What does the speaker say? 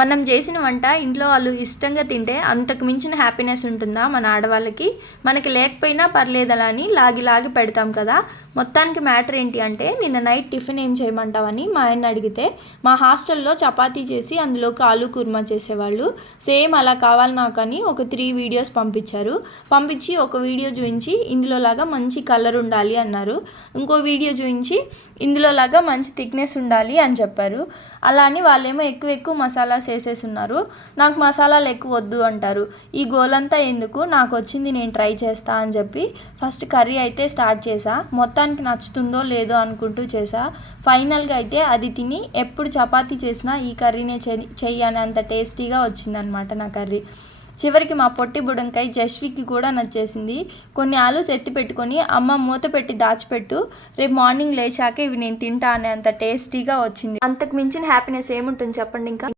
మనం చేసిన వంట ఇంట్లో వాళ్ళు ఇష్టంగా తింటే అంతకు మించిన హ్యాపీనెస్ ఉంటుందా మన ఆడవాళ్ళకి? మనకి లేకపోయినా పర్లేదు అలా అని లాగి లాగి పెడతాం కదా. మొత్తానికి మ్యాటర్ ఏంటి అంటే, నిన్న నైట్ టిఫిన్ ఏం చేయమంటావని మా ఆయన అడిగితే, మా హాస్టల్లో చపాతీ చేసి అందులోకి ఆలూ కుర్మా చేసేవాళ్ళు. సేమ్ అలా కావాలి నాకు అని ఒక 3 వీడియోస్ పంపించారు. పంపించి ఒక వీడియో చూపించి ఇందులోలాగా మంచి కలర్ ఉండాలి అన్నారు. ఇంకో వీడియో చూపించి ఇందులోలాగా మంచి థిక్నెస్ ఉండాలి అని చెప్పారు. అలా అని వాళ్ళేమో ఎక్కువ మసాలాస్ వేసేస్తున్నారు. నాకు మసాలాలు ఎక్కువ వద్దు అంటారు. ఈ గోలంతా ఎందుకు, నాకు వచ్చింది నేను ట్రై చేస్తా అని చెప్పి ఫస్ట్ కర్రీ అయితే స్టార్ట్ చేసా. మొత్తానికి నచ్చుతుందో లేదో అనుకుంటూ చేసా. ఫైనల్గా అయితే అది తిని ఎప్పుడు చపాతీ చేసినా ఈ కర్రీనే చెయ్యని అంత టేస్టీగా వచ్చిందనమాట నా కర్రీ. చివరికి మా పొట్టి బుడంకాయ జస్వికి కూడా నచ్చేసింది. కొన్ని ఆలూస్ ఎత్తి పెట్టుకొని, అమ్మ మూత పెట్టి దాచిపెట్టు, రేపు మార్నింగ్ లేచాక ఇవి నేను తింటా అనే అంత టేస్టీగా వచ్చింది. అంతకు మించిన హ్యాపీనెస్ ఏముంటుంది చెప్పండి ఇంకా.